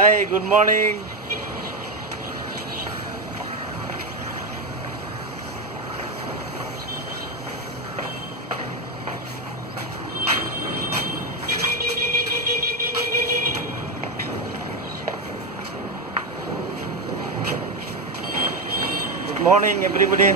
Hi, good morning. Good morning, everybody.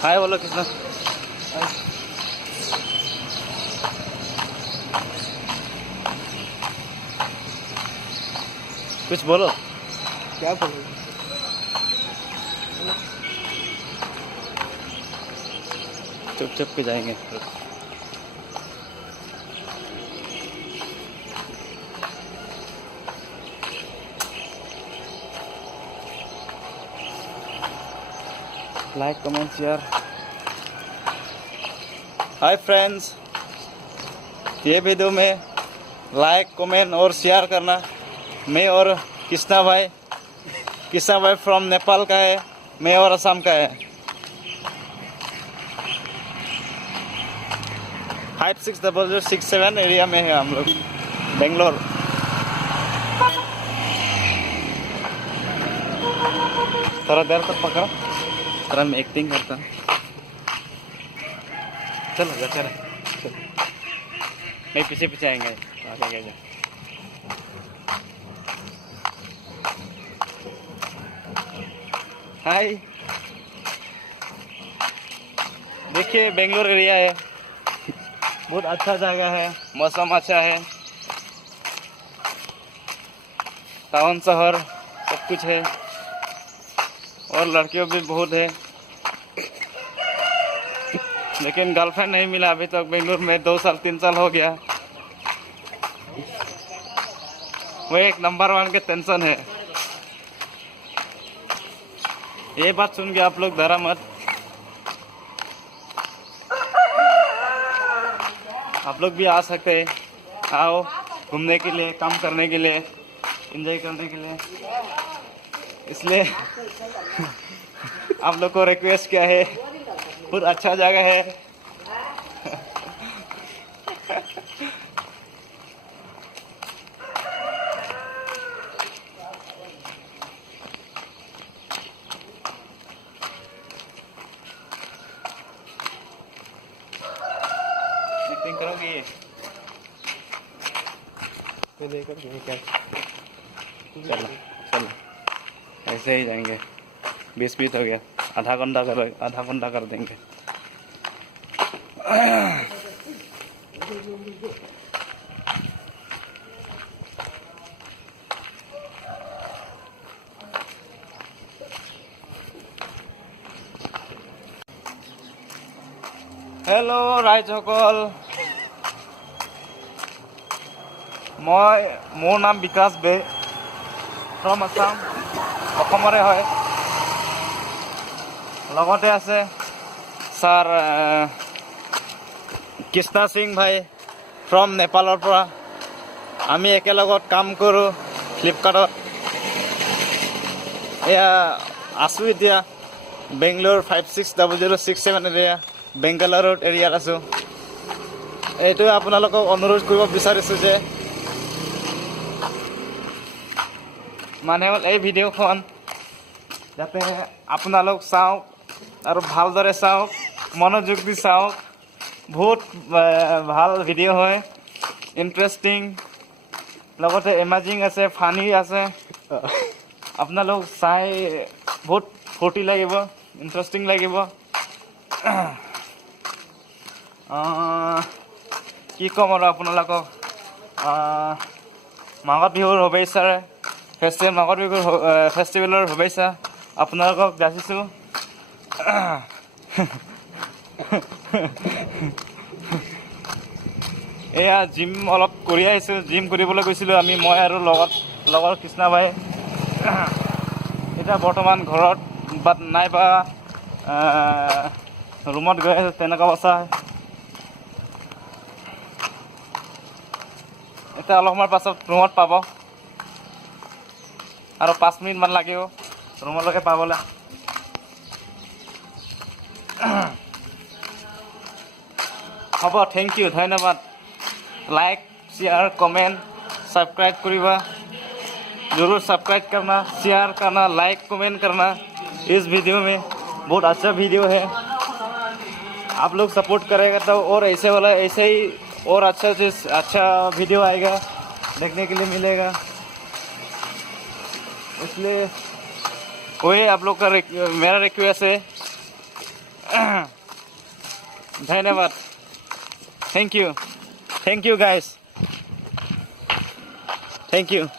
Hi, बोलो कितना कुछ बोलो क्या बोलो चुप चुप के जाएंगे like comment share hi friends ये वीडियो में लाइक कमेंट और शेयर करना मैं और कृष्णा भाई फ्रॉम नेपाल का है मैं और असम का है 560067 एरिया में है हम लोग बेंगलोर थोड़ा देर तक पकड़ो थोड़ा मैं एक्टिंग करता हूँ चलो चलो मैं पीछे पीछे आएंगे आगे हाय देखिए बेंगलोर एरिया है बहुत अच्छा जगह है मौसम अच्छा है टाउन शहर सब कुछ है और लड़कियों भी बहुत है लेकिन गर्लफ्रेंड नहीं मिला अभी तक बेंगलोर में 2 साल 3 साल हो गया वो एक नंबर 1 के टेंशन है ये बात सुन के आप लोग डरा मत आप लोग भी आ सकते हैं आओ घूमने के लिए काम करने के लिए एंजॉय करने के लिए इसलिए आप लोग को रिक्वेस्ट क्या है बहुत अच्छा जगह है एक्टिंग करोगी तो लेकर गए क्या चलो चलो ऐसे ही जाएंगे 20 मिनट हो गया आधा घंटा कर देंगे हेलो राइजসকল मोर नाम विकास बे फ्रॉम आसाम অসমৰে হয় লগতে আছে স্যার কৃষ্ণা সিং ভাই ফ্ৰম নেপালৰ পৰা আমি একেলগত কাম কৰোঁ ফ্লিপকাৰ্টত এয়া আছোঁ এতিয়া বেংগলোৰ 560067 এৰিয়া বেংগালুৰু এৰিয়াত আছোঁ এইটোৱে আপোনালোকক অনুৰোধ কৰিব বিচাৰিছোঁ যে মানে হ'ল এই ভিডিঅ'খন যাতে আপোনালোক চাওক আৰু ভালদৰে চাওক মনোযোগ দি চাওক बहुत ভাল ভিডিঅ' হয় ইণ্টাৰেষ্টিং লগতে এমাজিং আছে ফানি আছে আপোনালোক চাই বহুত ফূৰ্তি লাগিব ইণ্টাৰেষ্টিং লাগিব কি ক'ম আৰু আপোনালোকক মাঘৰ বিহুৰ শুভেচ্ছাৰে মাঘৰ বিহুৰ ফেষ্টিভেলৰ শুভেচ্ছা আপোনালোকক যাচিছোঁ এয়া জিম অলপ কৰি আহিছোঁ জিম কৰিবলৈ গৈছিলোঁ আমি মই আৰু লগৰ কৃষ্ণা ভাই এতিয়া বৰ্তমান ঘৰত বাট নাইবা ৰুমত গৈ আছোঁ তেনেকুৱা অৱস্থা এতিয়া অলপ সময় পাছত ৰুমত পাব আৰু 5 মিনিটমান লাগিব ৰুমলৈকে পাবলৈ হ'ব থেংক ইউ ধন্যবাদ लाइक शेयर कमेंट सब्सक्राइब करिबा जरूर सब्सक्राइब करना शेयर करना लाइक कमेंट करना इस वीडियो में बहुत अच्छा वीडियो है आप लोग सपोर्ट करेगा तो और ऐसे वाला ऐसे ही और अच्छा वीडियो आएगा देखने के लिए मिलेगा इसलिए वही आप लोग का मेरा रिक्वेस्ट है धन्यवाद Thank you guys. Thank you.